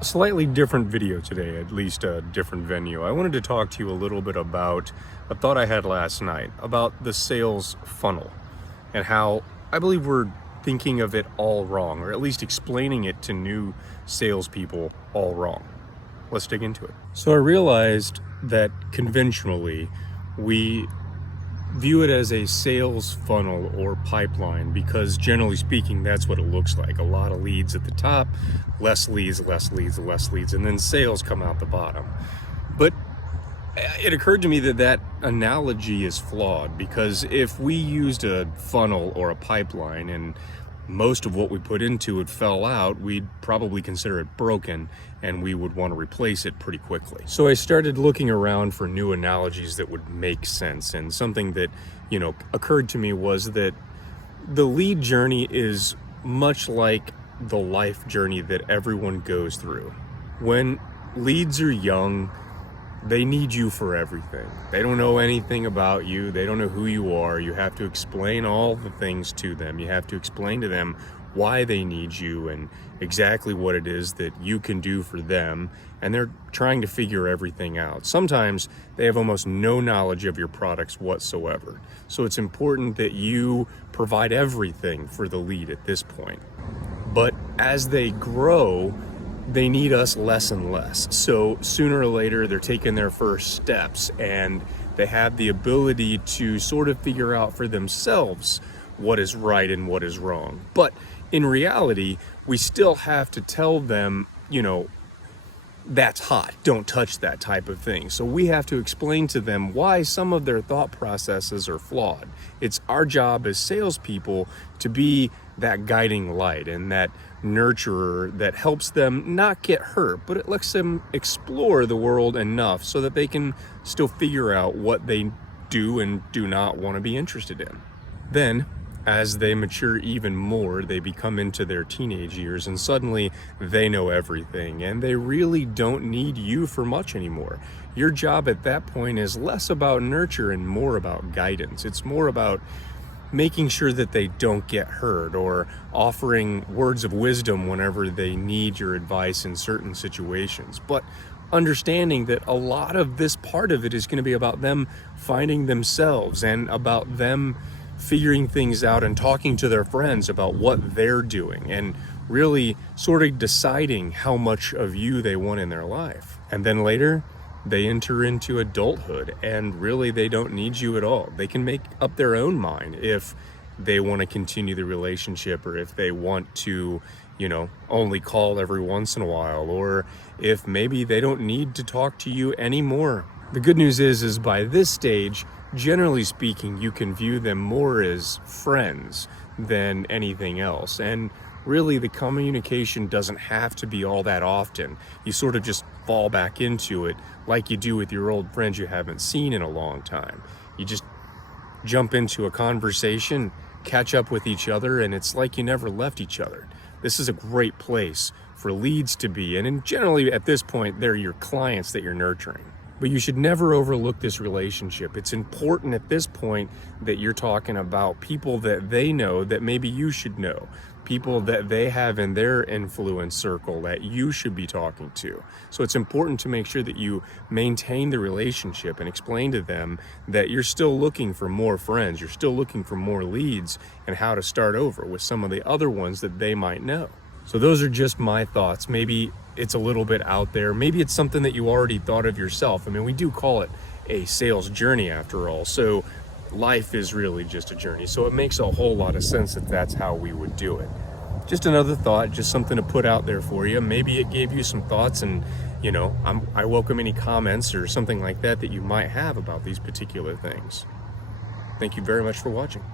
A slightly different video today, at least a different venue. I wanted to talk to you a little bit about a thought I had last night about the sales funnel and how I believe we're thinking of it all wrong, or at least explaining it to new salespeople all wrong. Let's dig into it. So I realized that conventionally we view it as a sales funnel or pipeline because generally speaking that's what it looks like. A lot of leads at the top, less leads, and then sales come out the bottom. But it occurred to me that that analogy is flawed, because if we used a funnel or a pipeline and most of what we put into it fell out, we'd probably consider it broken and we would want to replace it pretty quickly. So I started looking around for new analogies that would make sense, and something that, occurred to me was that the lead journey is much like the life journey that everyone goes through. When leads are young, they need you for everything. They don't know anything about you. They don't know who you are. You have to explain all the things to them. You have to explain to them why they need you and exactly what it is that you can do for them. And they're trying to figure everything out. Sometimes they have almost no knowledge of your products whatsoever. So it's important that you provide everything for the lead at this point. But as they grow, they need us less and less. So sooner or later, they're taking their first steps and they have the ability to sort of figure out for themselves what is right and what is wrong. But in reality, we still have to tell them, that's hot, don't touch that type of thing. So we have to explain to them why some of their thought processes are flawed. It's our job as salespeople to be that guiding light and that nurturer that helps them not get hurt, but it lets them explore the world enough so that they can still figure out what they do and do not want to be interested in. Then, as they mature even more, they become into their teenage years and suddenly they know everything and they really don't need you for much anymore. Your job at that point is less about nurture and more about guidance. It's more about making sure that they don't get hurt or offering words of wisdom whenever they need your advice in certain situations. But understanding that a lot of this part of it is going to be about them finding themselves and about them figuring things out and talking to their friends about what they're doing and really sort of deciding how much of you they want in their life. And then later, they enter into adulthood and really they don't need you at all. They can make up their own mind if they want to continue the relationship, or if they want to, only call every once in a while, or if maybe they don't need to talk to you anymore. The good news is by this stage, generally speaking, you can view them more as friends than anything else. And really, the communication doesn't have to be all that often. You sort of just fall back into it like you do with your old friends you haven't seen in a long time. You just jump into a conversation, catch up with each other, and it's like you never left each other. This is a great place for leads to be in, and generally at this point, they're your clients that you're nurturing. But you should never overlook this relationship. It's important at this point that you're talking about people that they know that maybe you should know, people that they have in their influence circle that you should be talking to. So it's important to make sure that you maintain the relationship and explain to them that you're still looking for more friends, you're still looking for more leads, and how to start over with some of the other ones that they might know. So those are just my thoughts. Maybe it's a little bit out there. Maybe it's something that you already thought of yourself. I mean, we do call it a sales journey after all. So life is really just a journey. So it makes a whole lot of sense that that's how we would do it. Just another thought, just something to put out there for you. Maybe it gave you some thoughts, and I welcome any comments or something like that you might have about these particular things. Thank you very much for watching.